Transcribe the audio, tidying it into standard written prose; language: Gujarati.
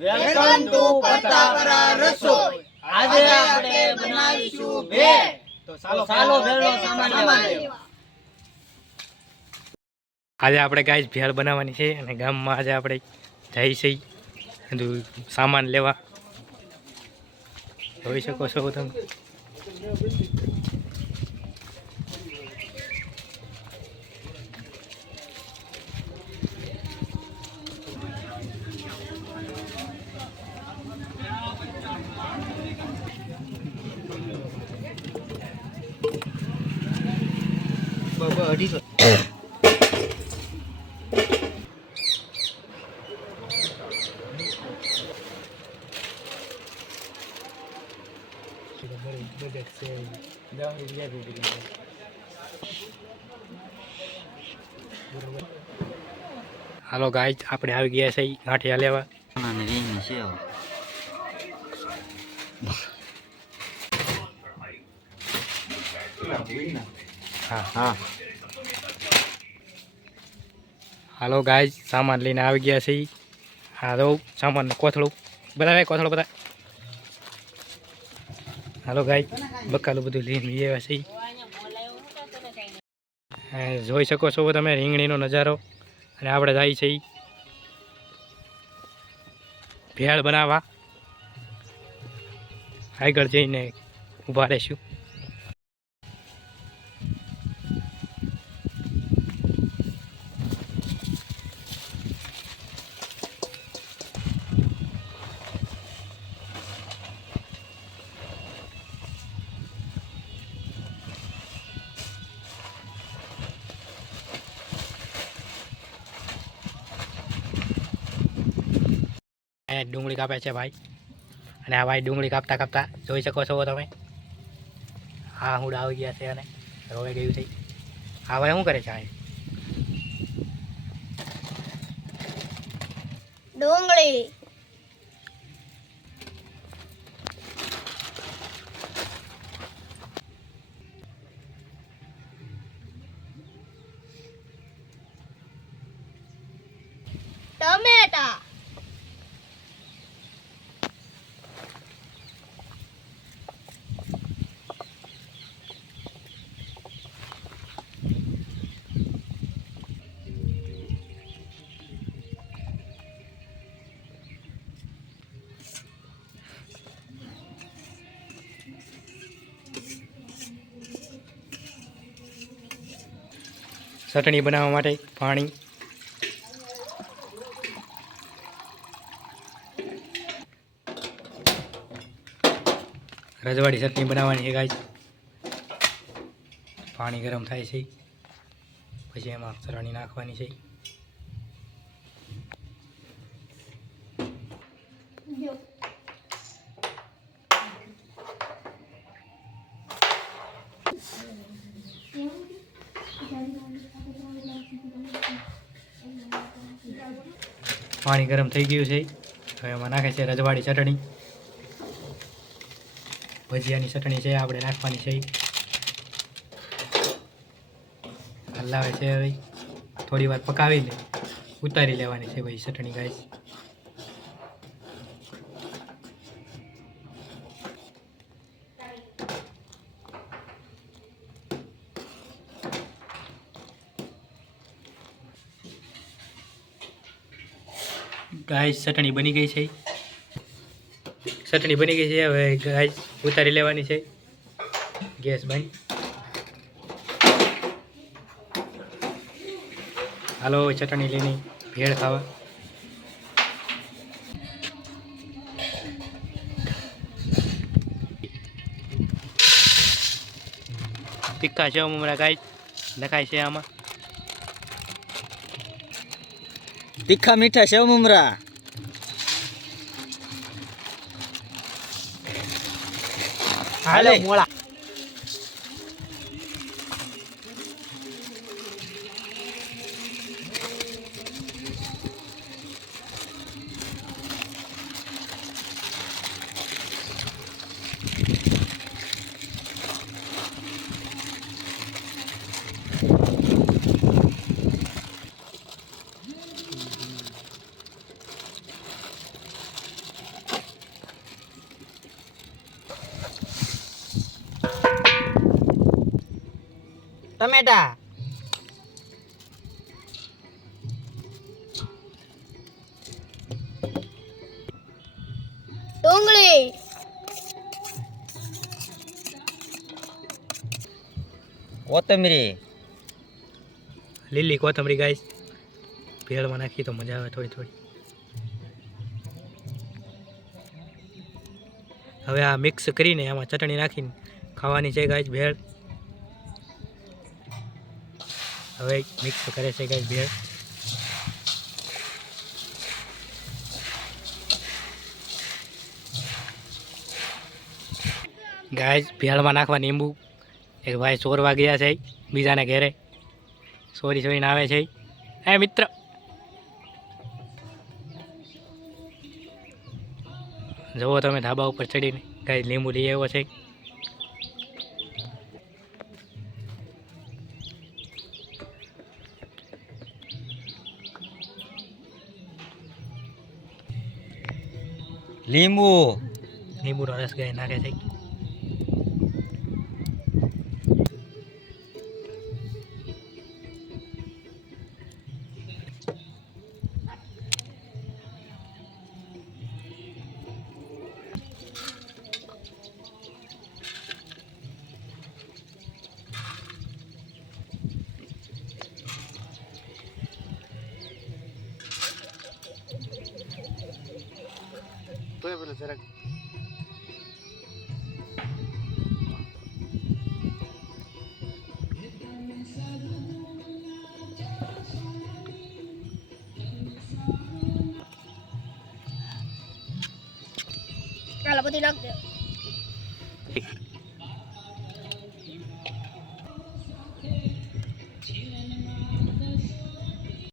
વેલકમ ટુ પ્રતાપરા રસોઈ. આજે આપણે બનાવીશું ભેળ. તો ચાલો ભેળનો સામાન લેવા. આજે આપણે ગાઈસ ભેળ બનાવવાની છે અને ગામમાં આજે આપણે જઈ છીએ બધું સામાન લેવા. જોઈ શકો છો તમે. હાલો ગાઈસ, આપણે આવી ગયા છે ગાંઠિયા લેવા. હા હાલો ગાઈસ, સામાન લઈને આવી ગયા છે. હા તો સામાન કોથળું બધા કોથળું બધા. હાલો ગાઈસ, બકાલું બધું લઈને આવ્યા છે. જોઈ શકો છો તમે રીંગણીનો નજારો. અને આપણે જાય છે ભેળ બનાવવા. આગળ જઈને ઊભા રહીશું. ડુંગળી કાપે છે ભાઈ. અને આ ભાઈ ડુંગળી કાપતા કાપતા જોઈ શકો છો તમે. હા હું આવી ગયા છે અને રોવાઈ ગયું છે. હા ભાઈ શું કરે છે? આ ડુંગળી ટમેટા ચટણી બનાવવા માટે પાણી. રજવાડી ચટણી બનાવવાની છે ગાઈસ. પાણી ગરમ થાય છે પછી એમાં ચટણી નાખવાની છે. પાણી ગરમ થઈ ગયું છે. હવે એમાં નાખે છે રજવાડી ચટણી. ભજીયાની ચટણી છે આપણે નાખવાની છે. હલાવે છે. હવે થોડી વાર પકાવીને ઉતારી લેવાની છે ભાઈ ચટણી ગાઈસ. ગાઈસ ચટણી બની ગઈ છે. ચટણી બની ગઈ છે. હવે ગાઈસ ઉતારી લેવાની છે. ગેસ બંધ. હાલો ચટણી લઈને ભેળ ખાવા. તીખા સેવ મમરા ગાઈસ નખાય છે આમાં. તીખા મીઠા સેવ મમરા. હાલો મોળા. ટમેટા, ડુંગળી, કોથમરી, લીલી કોથમરી ગાઈસ ભેળમાં નાખી તો મજા આવે થોડી થોડી. હવે આ મિક્સ કરીને આમાં ચટણી નાખીને ખાવાની છે ગાઈસ ભેળ. હવે મિક્સ કરે છે ગાઈસ ભેળ. ગાઈસ ભેળમાં નાખવા લીંબુ. એક ભાઈ ચોરવા ગયા છે બીજાને ઘેરે, સોરીને આવે છે. હે મિત્ર, જુઓ તમે ધાબા ઉપર ચડીને ગાઈસ લીંબુ લઈ આવ્યો છે. લીંબુનો રસ ગાય નાખે છે. જરાક ચાલો બધી નાખ દે. ઠીક.